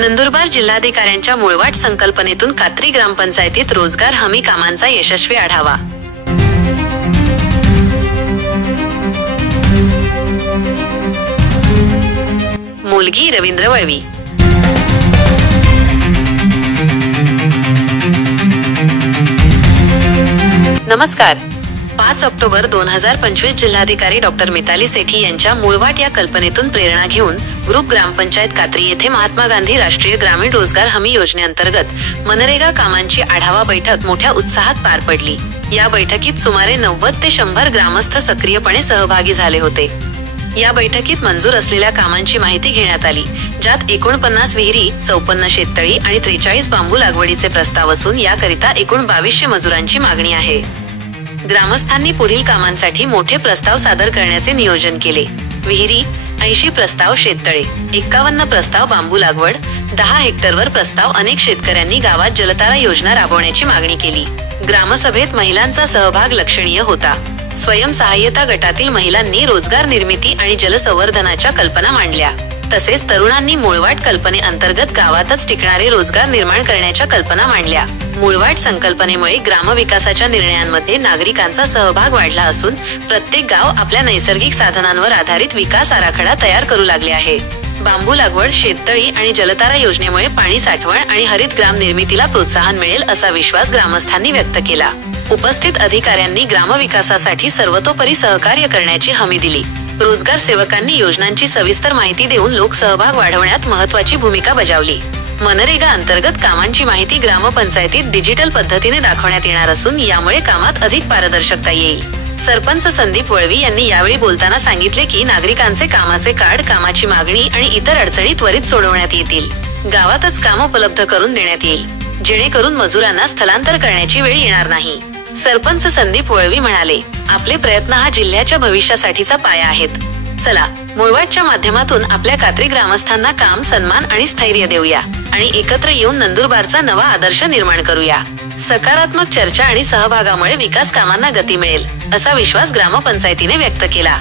नंदुरबार जिल्हाधिकाऱ्यांच्या मुळवाट संकल्पनेतून कात्री ग्रामपंचायतीत रोजगार हमी कामांचा यशस्वी आढावा। मुलगी रवींद्र वळवी। नमस्कार। 5 ऑक्टोबर 2025 जिल्हाधिकारी डॉक्टर मिताली सेठी यांच्या मुळवाट या कल्पनेतून प्रेरणा घेऊन ग्रुप ग्रामपंचायत कात्री येथे महात्मा गांधी राष्ट्रीय ग्रामीण रोजगार हमी योजनेअंतर्गत मनरेगा कामांची आढावा बैठक मोठ्या उत्साहात पार पडली। या बैठकीत सुमारे 90 ते 100 ग्रामस्थ सक्रियपणे सहभागी झाले होते। या बैठकीत मंजूर असलेल्या कामांची माहिती घेण्यात आली, ज्यात 49 विहिरी, 54 शेततळी आणि 43 बांबू लागवडीचे प्रस्ताव असून याकरिता एकूण 2200 मजुरांची मागणी आहे। ग्रामस्थांनी पुढील कामांसाठी मोठे प्रस्ताव सादर करण्याचे नियोजन केले। विहिरी 80 प्रस्ताव, शेततळे 51 प्रस्ताव, बांबू लागवड 10 हेक्टरवर प्रस्ताव। अनेक शेतकऱ्यांनी गावात जलतारा योजना राबवण्याची मागणी केली। ग्रामसभेत महिलांचा सहभाग लक्षणीय होता। स्वयंसहाय्यता गटातील महिलांनी रोजगार निर्मिती आणि जलसंवर्धनाच्या कल्पना मांडल्या। तसेच तरुणांनी मुळवाट कल्पनेअंतर्गत गावातच टिकणारे रोजगार निर्माण करण्याच्या कल्पना मांडल्या। मुळवाट संकल्पनेमुळे ग्रामविकासाच्या निर्णयांमध्ये नागरिकांचा सहभाग वाढला असून प्रत्येक गाव आपल्या नैसर्गिक साधनांवर आधारित विकास आराखडा तयार करू लागले आहे। बांबू लागवड, शेततळी आणि जलतारा योजनेमुळे पाणी साठवण आणि हरित ग्राम निर्मितीला प्रोत्साहन मिळेल असा विश्वास ग्रामस्थांनी व्यक्त केला। उपस्थित अधिकाऱ्यांनी ग्रामविकासासाठी सर्वतोपरी सहकार्य करण्याची हमी दिली। रोजगार सेवकांनी योजनांची सविस्तर माहिती देऊन लोकसहभाग वाढवण्यात महत्त्वाची भूमिका बजावली। मनरेगा अंतर्गत कामांची माहिती ग्रामपंचायतीत डिजिटल पद्धतीने दाखवण्यात येणार असून यामुळे कामात अधिक पारदर्शकता येईल। सरपंच संदीप वळवी यांनी यावेळी बोलताना सांगितले की नागरिकांचे कामाचे कार्ड, कामाची मागणी आणि इतर अडचणी त्वरित सोडवण्यात येतील। गावातच काम उपलब्ध करून देण्यात येईल, जेणेकरून मजुरांना स्थलांतर करण्याची वेळ येणार नाही। सरपंच संदीप वळवी म्हणाले, आपले प्रयत्न हा जिल्ह्याच्या भविष्यासाठीचा पाया आहेत। चला, मुळवाटच्या माध्यमातून आपल्या कात्री ग्रामस्थांना काम, सन्मान आणि स्थैर्य देऊया आणि एकत्र येऊन नंदुरबारचा नवा आदर्श निर्माण करूया। सकारात्मक चर्चा आणि सहभागामुळे विकास कामांना गती मिळेल असा विश्वास ग्रामपंचायतीने व्यक्त केला।